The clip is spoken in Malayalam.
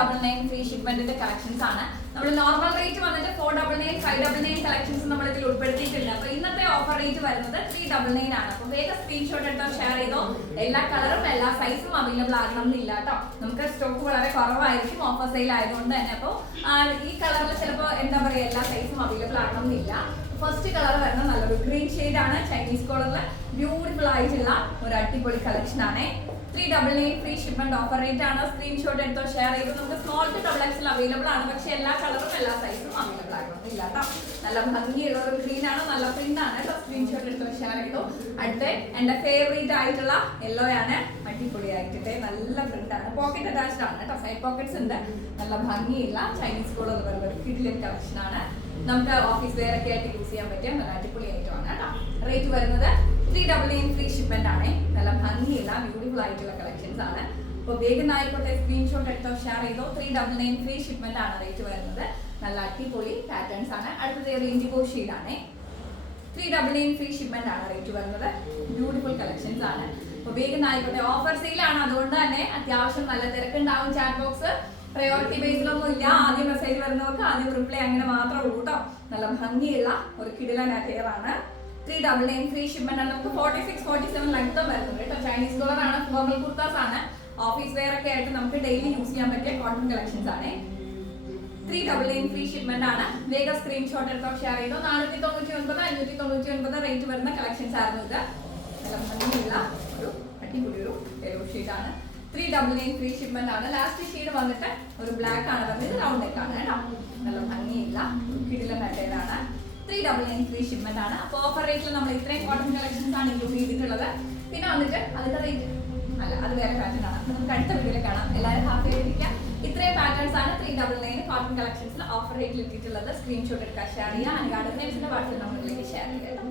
399 ഫ്രീ ഷിപ്മെന്റിന്റെ കളക്ഷൻസ് ആണ്. നമ്മൾ നോർമൽ റേറ്റ് വന്നിട്ട് 499 599 കളക്ഷൻസ് നമ്മൾ ഇതിൽ ഉൾപ്പെടുത്തിയിട്ടുണ്ട്. അപ്പൊ ഇന്നത്തെ ഓഫർ റേറ്റ് വരുന്നത് 399 ആണ്. അപ്പൊ വേഗം സ്ക്രീൻഷോട്ട് എടുത്തോ, ഷെയർ ചെയ്തോ. എല്ലാ കളറും എല്ലാ സൈസും അവൈലബിൾ ആകണമെന്നില്ല കേട്ടോ. നമുക്ക് സ്റ്റോക്ക് വളരെ കുറവായിരിക്കും ഓഫർ സെയിൽ ആയതുകൊണ്ട് തന്നെ. അപ്പോൾ ഈ കളറിൽ ചിലപ്പോൾ എന്താ പറയുക എല്ലാ സൈസും അവൈലബിൾ ആകണമെന്നില്ല. ഫസ്റ്റ് കളർ വരുന്നത് നല്ലൊരു ഗ്രീൻ ഷെയ്ഡ് ആണ്. ചൈനീസ് കോളറിൽ ബ്യൂട്ടിഫുൾ ആയിട്ടുള്ള ഒരു അടിപൊളി കളക്ഷൻ ആണ്. 399 ഫ്രീ ഷിപ്മെന്റ് ഓഫർ റേറ്റ് ആണ്. സ്ക്രീൻഷോട്ട് എടുത്തോ, ഷെയർ ചെയ്തോ. നമുക്ക് small to double XL available ആണ്. പക്ഷെ എല്ലാ കളറും എല്ലാ സൈസും അവൈലബിൾ ആകണമെന്നില്ല കേട്ടോ. നല്ല ഭംഗിയുള്ള ഒരു ഗ്രീൻ ആണ്, നല്ല പ്രിന്റ് ആണ് കേട്ടോ. സ്ക്രീൻഷോട്ട് എടുത്തോ, ഷെയർ ചെയ്തോ. അടുത്ത എന്റെ ഫേവറേറ്റ് ആയിട്ടുള്ള യെല്ലോ ആണ്. അടിപൊളിയായിട്ട് നല്ല പ്രിന്റ് ആണ്. പോക്കറ്റ് അറ്റാച്ച്ഡ് ആണ് കേട്ടോ. സൈഡ് പോക്കറ്റ്സ് ഉണ്ട്. നല്ല ഭംഗിയുള്ള ചൈനീസ് കോളർ വരുന്ന ഒരു കിഡിലൻ കളക്ഷൻ ആണ്. നമുക്ക് ഓഫീസ് വെയർ ഒക്കെ ആയിട്ട് യൂസ് ചെയ്യാൻ പറ്റിയ നല്ല അടിപൊളി ഐറ്റം ആണ് കേട്ടോ. റേറ്റ് വരുന്നത് 399 ഫ്രീ ഷിപ്മെന്റ് ആണ്. നല്ല ഭംഗിയുള്ള ബ്യൂട്ടിഫുൾ ആയിട്ടുള്ള കളക്ഷൻസ് ആണ്. അപ്പോൾ വേഗം ആയിക്കോട്ടെ, സ്ക്രീൻഷോട്ട് എടുത്തോ, ഷെയർ ചെയ്തോ. 399 ഫ്രീ ഷിപ്മെന്റ് ആണ് റേറ്റ് വരുന്നത്. നല്ല അടിപൊളി പാറ്റേൺസ് ആണ്. അടുത്തത് ഒരു ഇൻഡിഗോ ഷെയ്ഡ് ആണ്. 399 ഫ്രീ ഷിപ്മെന്റ് ആണ് റേറ്റ് വരുന്നത്. ബ്യൂട്ടിഫുൾ കളക്ഷൻസ് ആണ്. അപ്പോൾ വേഗം ആയിക്കോട്ടെ, ഓഫർ സെയിലാണ്. അതുകൊണ്ട് തന്നെ അത്യാവശ്യം നല്ല തിരക്കുണ്ടാവും. ചാറ്റ് ബോക്സ് പ്രയോറിറ്റി ബേസിലൊന്നും ഇല്ല. ആദ്യം മെസ്സേജ് വരുന്നവർക്ക് ആദ്യം റിപ്ലൈ അങ്ങനെ മാത്രമേ ഉള്ളൂ കേട്ടോ. നല്ല ഭംഗിയുള്ള ഒരു കിടിലൻ അറ്റയർ ആണ്. 399 ഫ്രീ ഷിപ്മെന്റ് ആണ്. നമുക്ക് 46 47 ലെങ്ത്തും വരുന്നുണ്ട് കേട്ടോ. ചൈനീസ് കോളർ ആണ്. ഫോർമൽ കുർത്താസ് ആണ്. ഓഫീസ് വെയർ ഒക്കെ ആയിട്ട് നമുക്ക് ഡെയിലി യൂസ് ചെയ്യാൻ പറ്റിയ കോട്ടൺ കളക്ഷൻസ് ആണ്. 399 ഫ്രീ ഷിപ്മെന്റ് ആണ്. വേഗം സ്ക്രീൻഷോട്ട് എടുത്തോ, ഷെയർ ചെയ്തോ. 499 599 റേറ്റ് വരുന്ന കളക്ഷൻസ് ആയിരുന്നു ഇത്. നല്ല ഭംഗിയുള്ള ഒരു അടിപൊളി ഒരു യെല്ലോ ഷെയ്ഡ് ആണ്. 399 ഫ്രീ ഷിപ്മെന്റ് ആണ്. ലാസ്റ്റ് ഷെയ്ഡ് വന്നിട്ട് ഒരു ബ്ലാക്ക് ആണ് വരുന്നത്. റൗണ്ട് നെക്ക് ആണ് കേട്ടോ. നല്ല ഭംഗിയുള്ള കിടിലൻ അറ്റയർ ആണ്. 399 ഫ്രീ ഷിപ്മെന്റ് ആണ്. അപ്പോൾ ഓഫർ റേറ്റിൽ നമ്മൾ ഇത്രയും കോട്ടൺ കളക്ഷൻസ് ആണ് ഇൻക്ലൂഡ് ചെയ്തിട്ടുള്ളത്. പിന്നെ വന്നിട്ട് അതിന്റെ റേറ്റ് അല്ല, അത് വേറെ പാറ്റേൺ ആണ്. അപ്പോൾ നമുക്ക് അടുത്ത വീഡിയോയിൽ കാണാം. എല്ലാവരും ഹാപ്പി ആയിരിക്കാം. ഇത്രയും പാറ്റേൺസ് ആണ് 399 കോട്ടൺ കളക്ഷൻസിൽ ഓഫർ റേറ്റിൽ എത്തിയിട്ടുള്ളത്. സ്ക്രീൻഷോട്ട് എടുക്കാൻ ഷെയർ ചെയ്യുക. അനുഗാഡ് വാട്സ്ആപ്പ് നമ്പറിലേക്ക് ഷെയർ ചെയ്യാം.